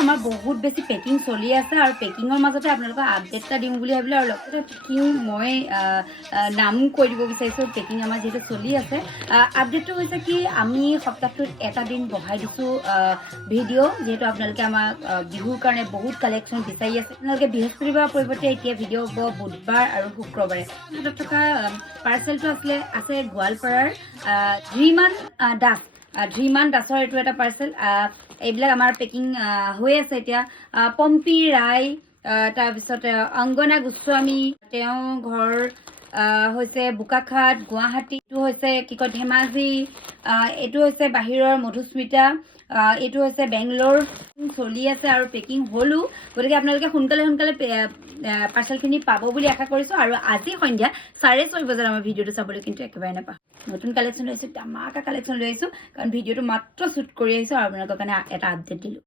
আমাৰ বহুত বেছি পেকিং চলি আছে আৰু পেকিঙৰ মাজতে আপোনালোকক আপডেট এটা দিম বুলি ভাবিলোঁ আৰু লগতে পেকিং মই নামো কৈ দিব বিচাৰিছোঁ পেকিং আমাৰ যিহেতু চলি আছে আপডেটটো হৈছে কি আমি সপ্তাহটোত এটা দিন বঢ়াই দিছোঁ ভিডিঅ' যিহেতু আপোনালোকে আমাক বিহুৰ কাৰণে বহুত কালেকশ্যন বিচাৰি আছে আপোনালোকে বৃহস্পতিবাৰৰ পৰিৱৰ্তে এতিয়া ভিডিঅ' হ'ব বুধবাৰ আৰু শুক্ৰবাৰে হাতত থকা পাৰ্চেলটো আছে গোৱালপাৰাৰ ধীমান দাসৰ এইটো এটা পাৰ্চেল এইবিলাক আমাৰ পেকিং হৈ আছে এতিয়া পম্পী ৰায় তাৰপিছতে অংগনা গোস্বামী তেওঁ ঘৰ হৈছে বোকাখাট গুৱাহাটী এইটো হৈছে কি কয় ধেমাজি এইটো হৈছে বাহিৰৰ মধুস্মিতা এইটো হৈছে বেংগলোৰ চলি আছে আৰু পেকিং হ'লো গতিকে আপোনালোকে সোনকালে পাৰ্চেলখিনি পাব বুলি আশা কৰিছোঁ আৰু আজি সন্ধ্যা 6:30 বজাত আমাৰ ভিডিঅ'টো চাবলৈ কিন্তু একেবাৰে নাপাহৰিব নতুন কালেকশ্যন লৈ আহিছোঁ ধামাকা কালেকশ্যন লৈ আহিছোঁ কাৰণ ভিডিঅ'টো মাত্ৰ শ্বুট কৰি আহিছোঁ আৰু আপোনালোকৰ কাৰণে এটা আপডেট দিলোঁ